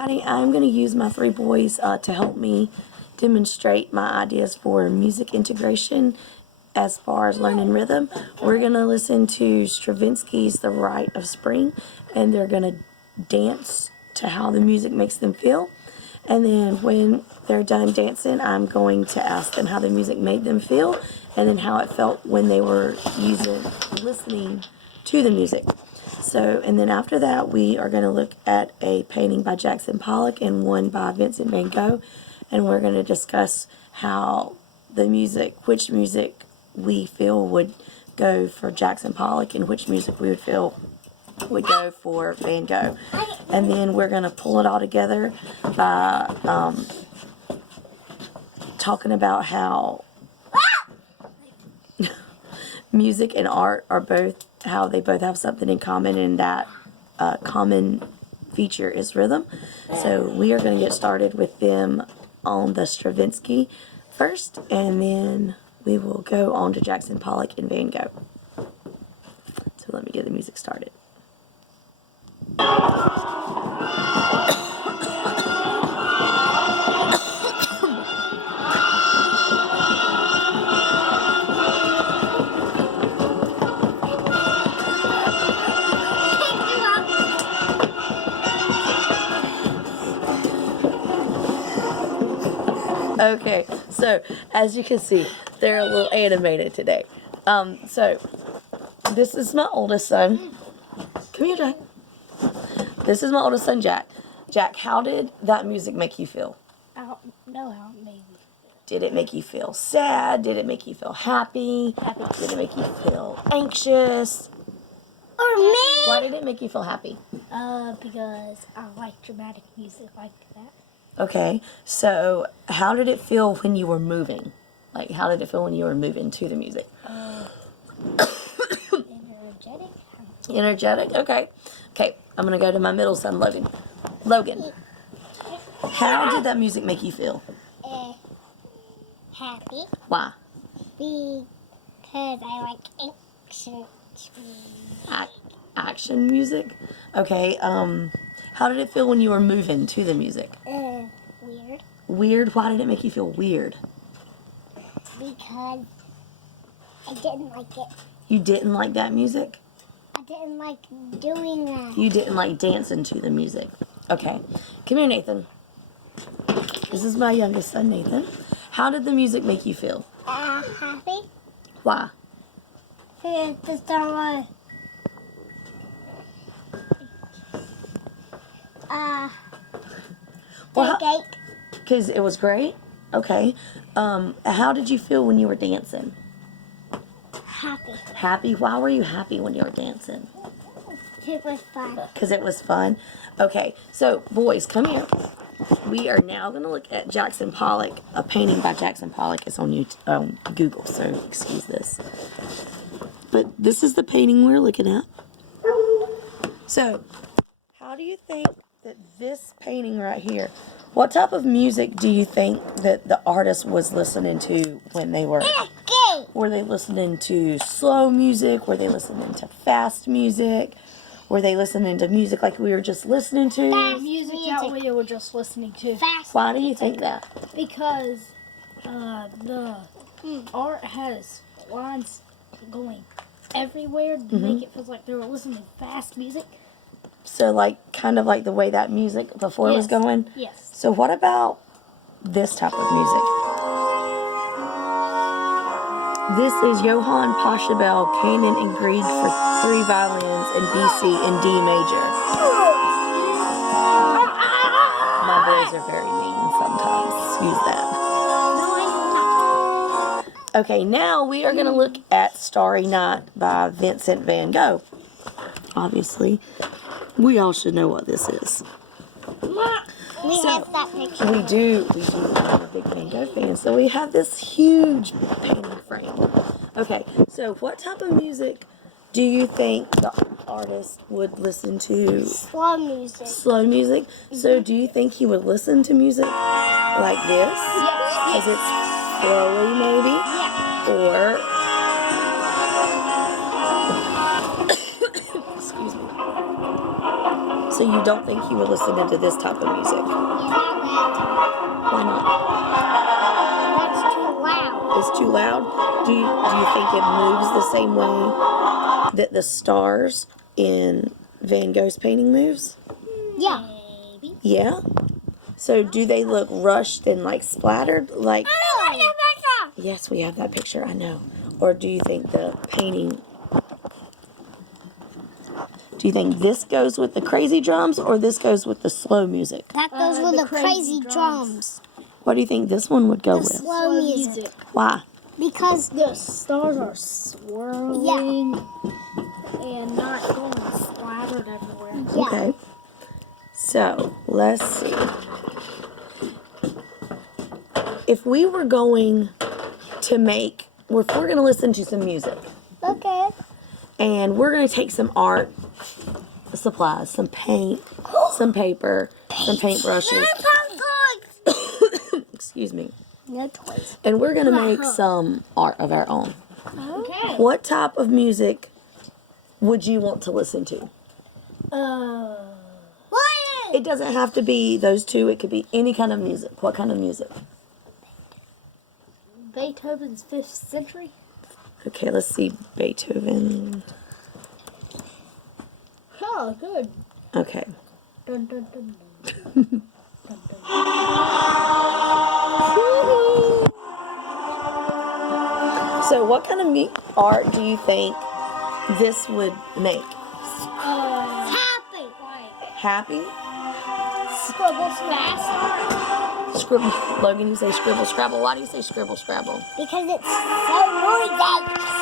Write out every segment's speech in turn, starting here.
I'm going to use my three boys to help me demonstrate my ideas for music integration as far as learning rhythm. We're going to listen to Stravinsky's The Rite of Spring, and they're going to dance to how the music makes them feel. And then when they're done dancing, I'm going to ask them how the music made them feel, and then how it felt when they were listening to the music. So, and then after that, we are going to look at a painting by Jackson Pollock and one by Vincent van Gogh, and we're going to discuss how which music we feel would go for Jackson Pollock and which music we would feel would go for Van Gogh. And then we're going to pull it all together by talking about how music and art are how they both have something in common, and that common feature is rhythm. So we are going to get started with them on the Stravinsky first, and then we will go on to Jackson Pollock and Van Gogh. So let me get the music started. Okay, so as you can see, they're a little animated today. So this is my oldest son. Come here, Jack. This is my oldest son, Jack. Jack, how did that music make you feel? I don't know how it made me. Did it make you feel sad? Did it make you feel happy? Happy. Did it make you feel anxious? Or me? Why did it make you feel happy? Because I like dramatic music like that. Okay, so how did it feel when you were moving? Like, how did it feel when you were moving to the music? Energetic. Energetic? Okay. Okay, I'm going to go to my middle son, Logan. Logan, how did that music make you feel? Happy. Why? Because I like action. Action music? Okay, how did it feel when you were moving to the music? Weird. Weird? Why did it make you feel weird? Because I didn't like it. You didn't like that music? I didn't like doing that. You didn't like dancing to the music. Okay. Come here, Nathan. This is my youngest son, Nathan. How did the music make you feel? Happy. Why? Because the song was cake. Because it was great? Okay. How did you feel when you were dancing? Happy. Happy? Why were you happy when you were dancing? It was fun. Because it was fun? Okay. So, boys, come here. We are now going to look at Jackson Pollock, a painting by Jackson Pollock. It's on Google, so excuse this. But this is the painting we're looking at. So, how do you think that this painting right here, what type of music do you think that the artist was listening to when they were? Were they listening to slow music? Were they listening to fast music? Were they listening to music like we were just listening to? Fast music that we were just listening to. Fast. Why do you think that? Because the art has lines going everywhere to make it feel like they were listening to fast music. So like kind of like the way that music before was going? Yes. So what about this type of music? This is Johann Pachelbel, Canon and Grieg for 3 violins in BC in D major. My boys are very mean sometimes. Excuse that. Okay, now we are going to look at Starry Night by Vincent van Gogh. Obviously, we all should know what this is. We have that picture. We do. I'm a big Van Gogh fan. So we have this huge painting frame. Okay, so what type of music do you think the artist would listen to? Slow music. Slow music? So do you think he would listen to music like this? Yes. As it's slowly maybe? Yeah. Or... excuse me. So you don't think he would listen to this type of music? Yeah, not that. Why not? That's too loud. It's too loud? Do you think it moves the same way that the stars in Van Gogh's painting moves? Yeah. Maybe. Yeah? So do they look rushed and like splattered? Like, yes, we have that picture, I know. Or do you think the painting, do you think this goes with the crazy drums or this goes with the slow music? That goes with the the crazy crazy drums. What do you think this one would go with? Slow music. Why? Because The stars are swirling and not going splattered everywhere. yeah. Okay. So, let's see. If we were going to make, if we're going to listen to some music, Okay. and we're going to take some art supplies, some paint, some paper, some paintbrushes, excuse me, No toys. and we're going to make some art of our own. Okay. What type of music would you want to listen to? What? It doesn't have to be those two. It could be any kind of music. What kind of music? Beethoven's Fifth Century. Okay, let's see. Beethoven. Oh, good. Okay. Dun, dun, dun, dun. Dun, dun. So, what kind of art do you think this would make? Happy. Happy? Scribble fast. Scribble. Logan, you say scribble scrabble. Why do you say scribble scrabble? Because it's so noisy.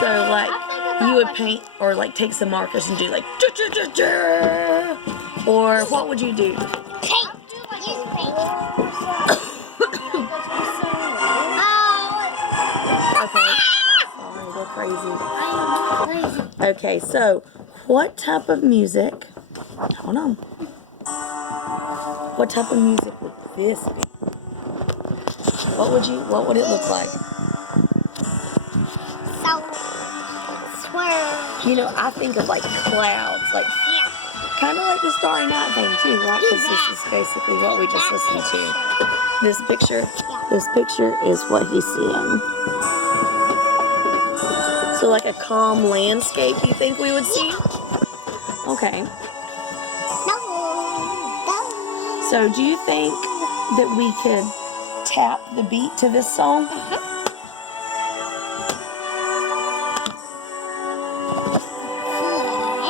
So, like, about, you would like- paint or like take some markers and do like, "Ja-ja-ja-ja." Or what would you do? Paint. Use paint. Okay. Sorry, they're crazy. I am lazy. Okay, so what type of music? Hold on. What type of music would this be? What would it look like? So, swirl. You know, I think of like clouds, like Yeah. kind of like the Starry Night thing too, right? Because this is basically what we just listened to. This picture is what he's seeing. So like a calm landscape, you think we would see? Okay. No. So do you think that we could tap the beat to this song?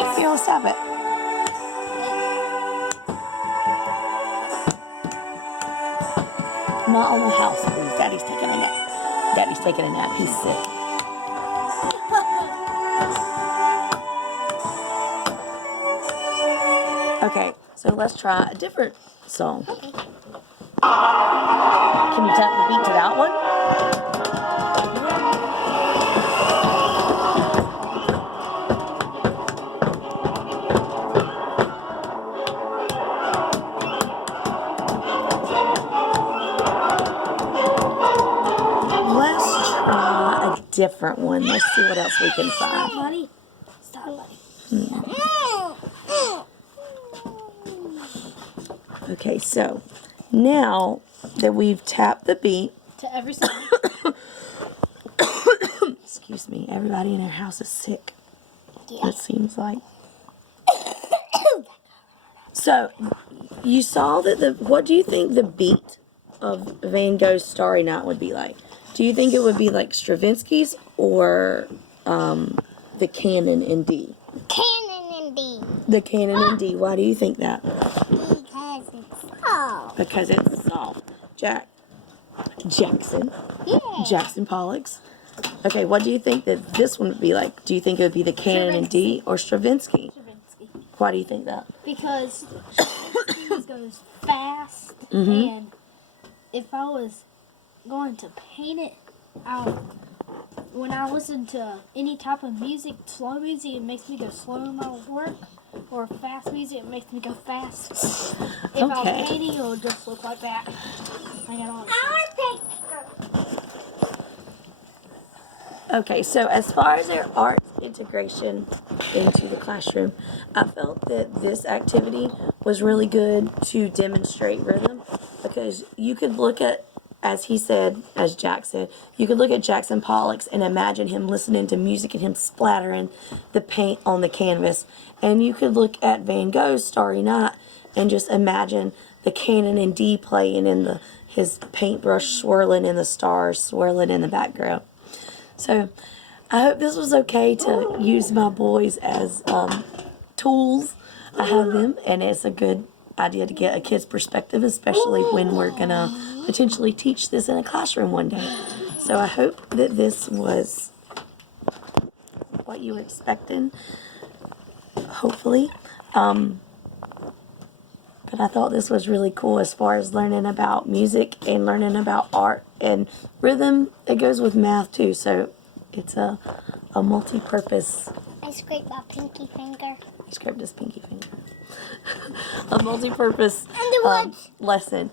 Yes. Here, let's tap it. Not on the house, please. Daddy's taking a nap. Daddy's taking a nap. He's sick. Okay, so let's try a different song. Can you tap the beat to that one? Let's try a different one. Let's see what else we can find. Buddy. Stop, buddy. Okay, so now that we've tapped the beat, To every song. excuse me, everybody in our house is sick. Yeah. It seems like. So, you saw that what do you think the beat of Van Gogh's Starry Night would be like? Do you think it would be like Stravinsky's or the canon in D? Cannon in D. The canon in D. Why do you think that? Because it's soft. Because it's soft. Jackson. Yeah. Jackson Pollock's. Okay, what do you think that this one would be like? Do you think it would be the canon in D or Stravinsky? Stravinsky. Why do you think that? Because Stravinsky goes fast, Mhm. and if I was going to paint it out, when I listen to any type of music, slow music, it makes me go slow in my work, or fast music, it makes me go fast. If Okay. I'm painting, it'll just look like that. I got all Okay, so as far as their art integration into the classroom. I felt that this activity was really good to demonstrate rhythm because you could look at, as he said, as Jack said, you could look at Jackson Pollock's and imagine him listening to music and him splattering the paint on the canvas. And you could look at Van Gogh's Starry Night and just imagine the canon in D playing and his paintbrush swirling and the stars swirling in the background. So I hope this was okay to use my boys as tools. I have them, and it's a good idea to get a kid's perspective, especially when we're going to potentially teach this in a classroom one day. So I hope that this was what you were expecting, hopefully. But I thought this was really cool as far as learning about music and learning about art and rhythm. It goes with math too, so it's a multi-purpose. I scraped my pinky finger. He scraped his pinky finger. A multi-purpose And the woods. lesson.